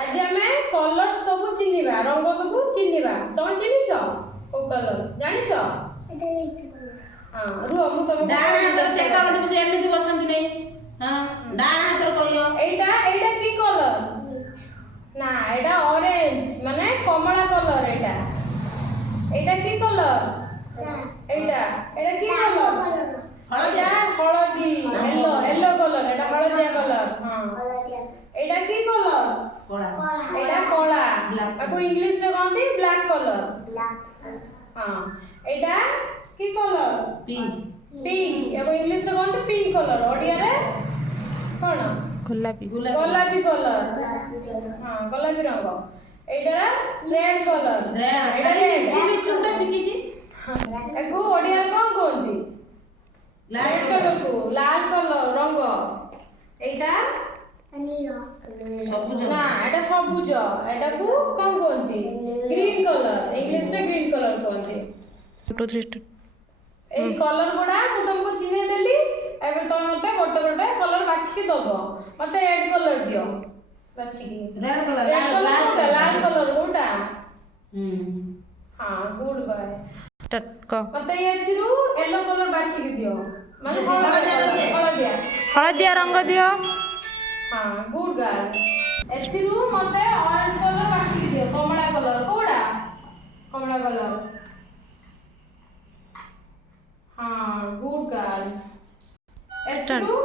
आज आमे कलर सब चिनिबा रंग सब चिनिबा तमे चिनिछ ओ कलर जानिछ हां रुह मु तमे डाण हाथ चेक कर मुझे एमिति बसंती नै हां डाण हाथ कहियो एटा की कलर ना एटा ऑरेंज माने कमला कलर एटा की कलर एटा की कलर हळदी येलो कलर एटा हळदिया कलर हां एटा की कलर कोला एटा कोला आको इंग्लिश रे कहंती ब्लैक कलर हां एटा की कलर पिंक आको इंग्लिश रे कहंती पिंक कलर ओडिया रे कोन गोलापी गोलापी कलर हां गोलापी रंग एटा रेड कलर एटा रेड चिली चुंटा शिखिची आको ओडिया रे कोन कहंती लाल कलर को लाल कलर रंग एटा सबुज ना एटा सबुज एटा को कोन कहंती ग्रीन कलर इंग्लिश रे ग्रीन कलर कहंती 2 3 स्टार्ट ए कलर गुडा मु तुमको चिन्हे देली एबे तुम मते गोटे गोटे कलर बाछि के दबो मते रेड कलर दियो बाछि के रेड कलर लाल कलर गोटा हम्म हां गुड बाय स्टार्ट को मते एथिरु येलो कलर बाछि के दियो माने हळदिया रंग दियो हां गुड गर्ल एथिरु मते ऑरेंज कलर बाछि के दियो कमला कलर कोडा कमला कलर हां गुड गर्ल एथिरु